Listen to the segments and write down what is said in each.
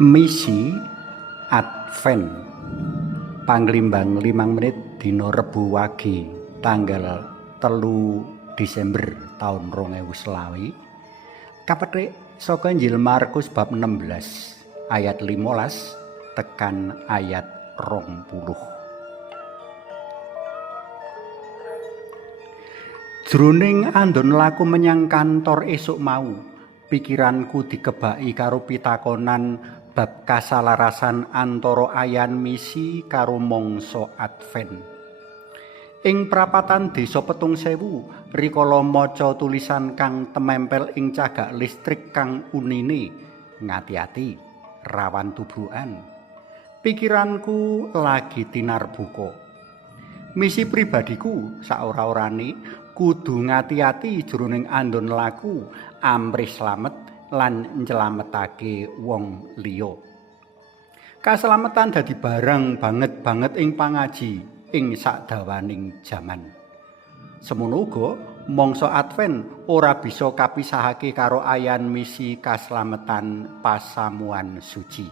Misi Advent Panglimbang 5 menit dina Rebu Wage tanggal 3 Desember tahun 2020 kapethik saka Injil Markus bab 16 ayat 15 tekan ayat 20. Jroning andon laku menyang kantor esuk mau, pikiranku dikebaki karo pitakonan bab kasalarasan antara ayan misi karo mangsa Advent. Ing prapatan desa Petung Sewu, rikala maca tulisan kang temempel ing cagak listrik kang unine, ngati-ati, rawan tubukan. Pikiranku lagi tinarbuka. Misi pribadiku saora-orane kudu ngati-ati jroning andon laku amrih slamet lan nyelametake wong liya. Kaslametan dadi barang banget ing pangaji ing sadawaning jaman. Semono uga mangsa Advent ora bisa kapisahake karo ayan misi kaslametan pasamuan suci.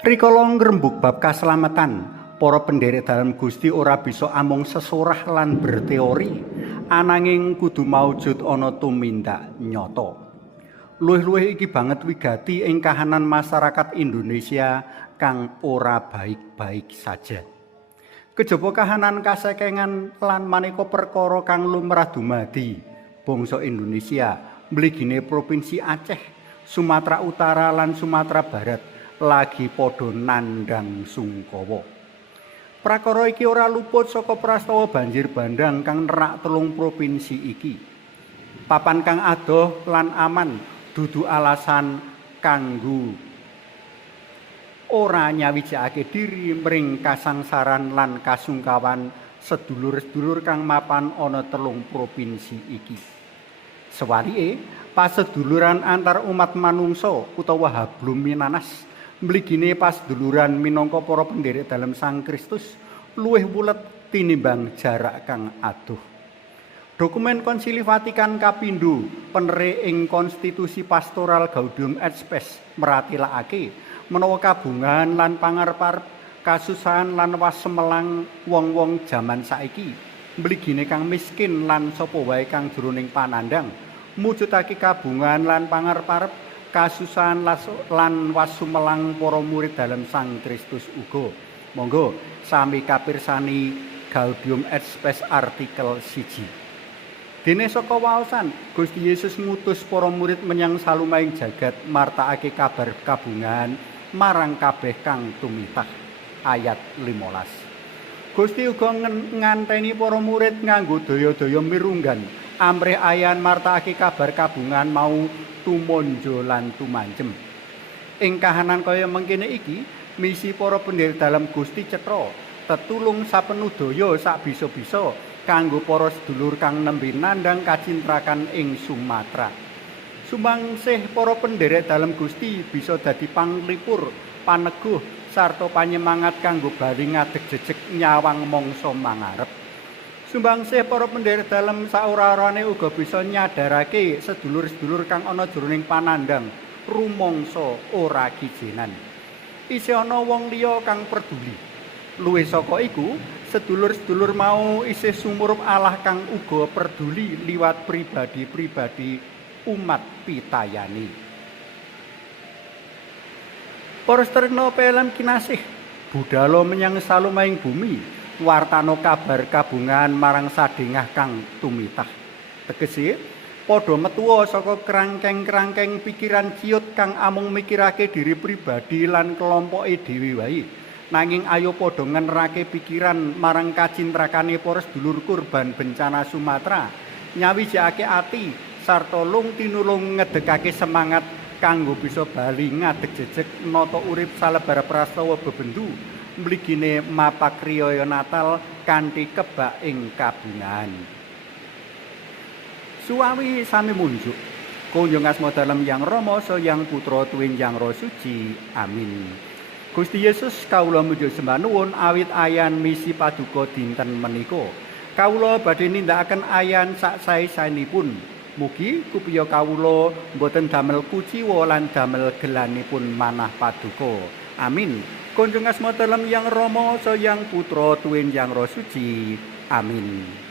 Rikala ngrembug bab kaslametan, para pendherek dalam Gusti ora bisa amung sesorah lan berteori, ananging kudu maujud ana tumindak nyata. Luwih-luwih iki banget wigati ing kahanan masyarakat Indonesia kang ora baik-baik saja. Kejaba kahanan kasekengan lan maneka perkara kang lumrah dumadi bangsa Indonesia mligine provinsi Aceh, Sumatera Utara lan Sumatera Barat lagi padha nandhang sungkawa. Prakara iki ora luput saka prastawa banjir bandhang kang nerak 3 provinsi iki. Papan kang adoh lan aman dudu alasan kanggo ora nyawijake diri mring kasangsaran lan kasungkawan sedulur-sedulur kang mapan ana 3 provinsi iki. Sewalike, paseduluran antar umat manungsa utawa hablum minanas mligine paseduluran minangka para pendherek dalem Sang Kristus luwih wulet tinimbang jarak kang adoh. Dokumen Konsili Vatikan kapindho peneré ing Konstitusi Pastoral Gaudium et Spes meratilakake menawa kabungan lan pangarep-arep kasusahan lan wasemelang wong-wong jaman saiki mligine kang miskin lan sapa wae kang jroning panandang mujudake kabungan lan pangarep-arep kasusahan lan wasumelang para murid dalam Sang Kristus uga. Monggo sami kapirsani Gaudium et Spes artikel 1. Dene saka waosan Gusti Yesus ngutus para murid menyang salumahing jagat martakake kabar kabungan marang kabeh kang tumitah. Ayat 15. Gusti uga nganteni para murid nganggo daya-daya mirunggan amrih ayan martakake kabar kabungan mau tumonjo lan tumanjem. Ing kahanan kaya mengkene iki, misi para pendherek dalam Gusti cetha tetulung sapenuh daya sak bisa-bisa kanggo para sedulur kang nembe nandhang kacintrakan ing Sumatera. Sumangsih para pendherek dalam Gusti bisa dadi panglipur, paneguh sarta panyemangat kanggo bali ngadeg jejeg nyawang mangsa mangarep. Sumbangsih para pendherek dalem saora-orane uga bisa nyadarake sedulur-sedulur kang ana jroning panandang rumangsa ora kijenan. Isih ana wong liya kang peduli. Luwih saka iku, sedulur-sedulur mau isih sumurup Allah kang uga peduli liwat pribadi-pribadi umat pitayani. Para sedherek pelem kinasih, budhal menyang salumahing bumi. Wartano kabar kabungan marang sadengah kang tumitah. Tegese padha metuwa saka kerangkeng-kerangkeng pikiran ciut kang amung mikirake diri pribadi lan kelompoke dhewe wae. Nanging ayo padha ngenerake pikiran marang kacintrakane para sedulur kurban bencana Sumatera, nyawijake ati sarta lung tinulung ngedekake semangat kanggo bisa bali ngadeg jejeg nata urip salebara prastawa bebendu. Mligine mapakriyaya Natal kanthi kebak ing kabungan. Suwawi sami munjuk. Kunjung asma dalem Yang Rama so Yang Putra tuwin Yang Roh Suci. Amin. Gusti Yesus kawula muju sembah nuwun awit ayan misi paduka dinten menika. Kawula badhe nindakaken ayan sak sae-saenipun Mugi kupiya kawula boten damel kuciwa lan damel gelanipun manah paduka. Amin. Kunjung asma dalem Yang Rama sayang Putra tuwin Yang Roh Suci. Amin.